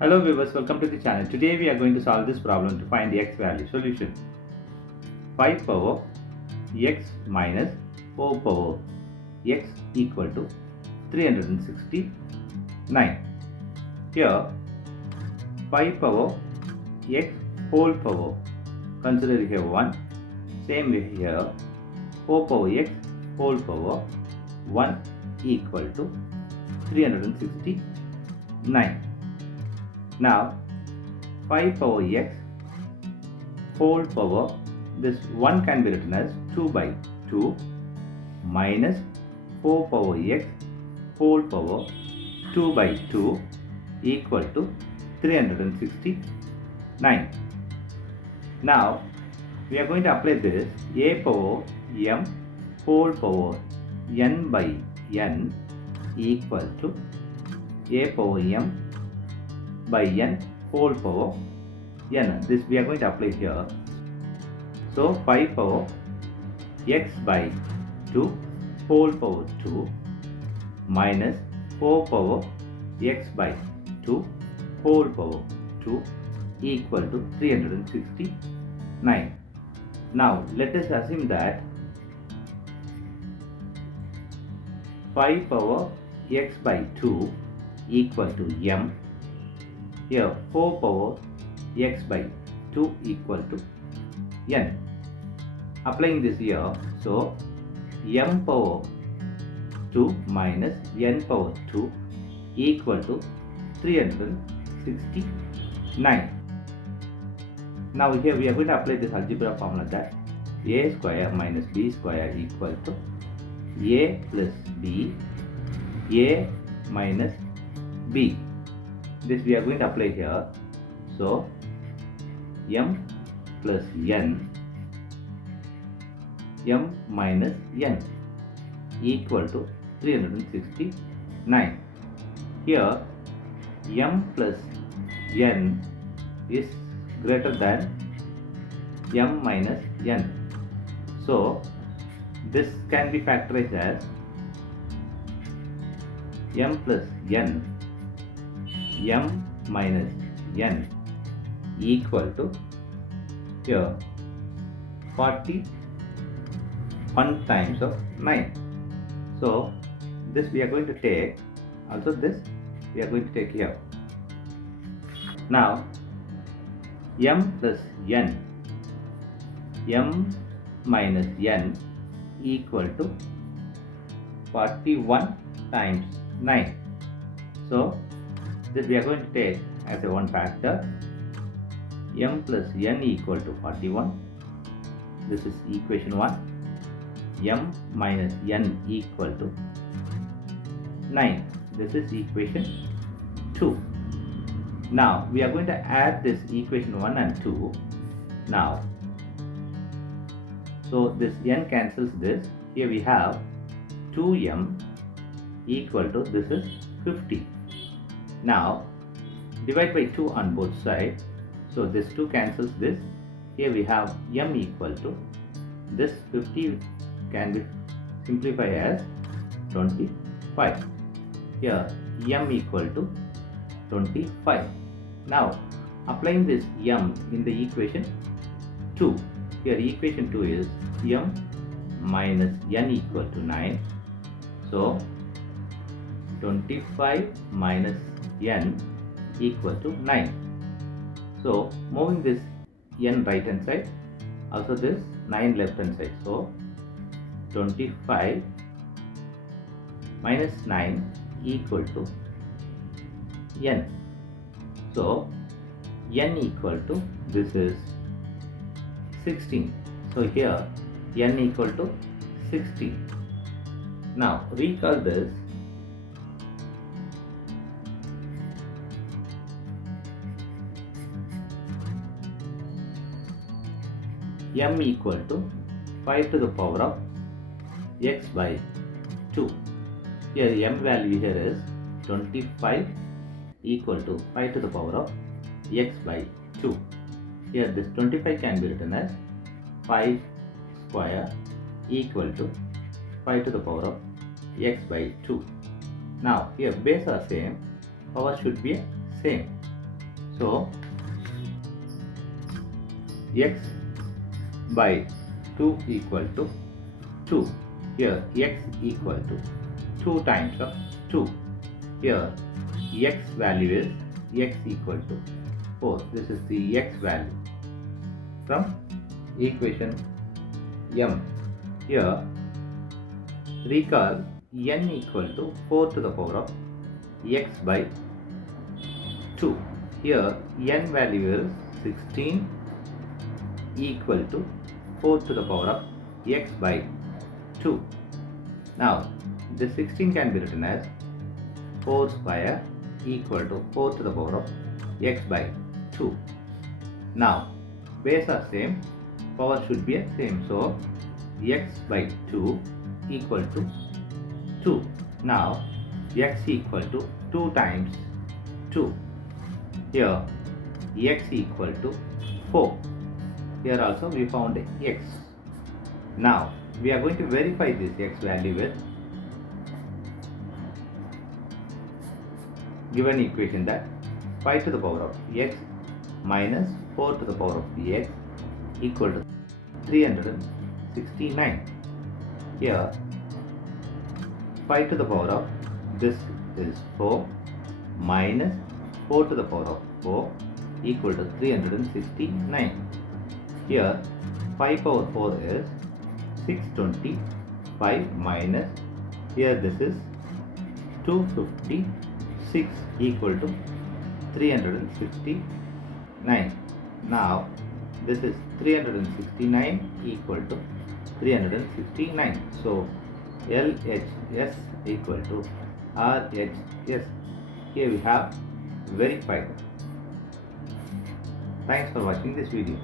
Hello viewers, welcome to the channel. Today we are going to solve this problem to find the x value. Solution: 5 power x minus 4 power x equal to 369. Here 5 power x whole power, consider here 1. Same way here 4 power x whole power 1 equal to 369. Now 5 power x whole power, this 1 can be written as 2 by 2 minus 4 power x whole power 2 by 2 equal to 369. Now we are going to apply this a power m whole power n by n equal to a power m by n whole power n. This we are going to apply here. So 5 power x by 2 whole power 2 minus 4 power x by 2 whole power 2 equal to 369. Now let us assume that 5 power x by 2 equal to m. Here 4 power x by 2 equal to n. Applying this here, so m power 2 minus n power 2 equal to 369. Now here we are going to apply this algebra formula that a square minus b square equal to a plus b, a minus b. This we are going to apply here. So m plus n, m minus n equal to 369. Here m plus n is greater than m minus n. So this can be factorized as m plus n, m minus n equal to here 41 times of 9. So this we are going to take, also this we are going to take here. Now m plus n, m minus n equal to 41 times 9. So this we are going to take as a one factor. M plus n equal to 41. This is equation 1. M minus n equal to 9. This is equation 2. Now we are going to add this equation 1 and 2. Now, so this n cancels this. Here we have 2m equal to, this is 50. Now divide by 2 on both sides. So this 2 cancels this. Here we have m equal to, this 50 can be simplified as 25. Here m equal to 25. Now applying this m in the equation 2. Here equation 2 is m minus n equal to 9. So 25 minus n equal to 9. So moving this n right hand side, also this 9 left hand side. So 25 minus 9 equal to n. So n equal to, this is 16. So here n equal to 16. Now recall this. M equal to 5 to the power of x by 2. Here m value here is 25 equal to 5 to the power of x by 2. Here this 25 can be written as 5 square equal to 5 to the power of x by 2. Now here base are same, power should be same. So x by 2 equal to 2. Here x equal to 2 times of 2. Here x value is x equal to 4. This is the x value from equation m. Here recall n equal to 4 to the power of x by 2. Here n value is 16 equal to 4 to the power of x by 2. Now the 16 can be written as 4 square equal to 4 to the power of x by 2. Now base are same, power should be same, so x by 2 equal to 2. Now x equal to 2 times 2. Here x equal to 4. Here also we found x. Now we are going to verify this x value with given equation, that 5 to the power of x minus 4 to the power of x equal to 369. Here 5 to the power of this is 4 minus 4 to the power of 4 equal to 369. Here 5 power 4 is 625 minus, here this is 256 equal to 369. Now this is 369 equal to 369. So LHS equal to RHS. Here we have verified. Thanks for watching this video.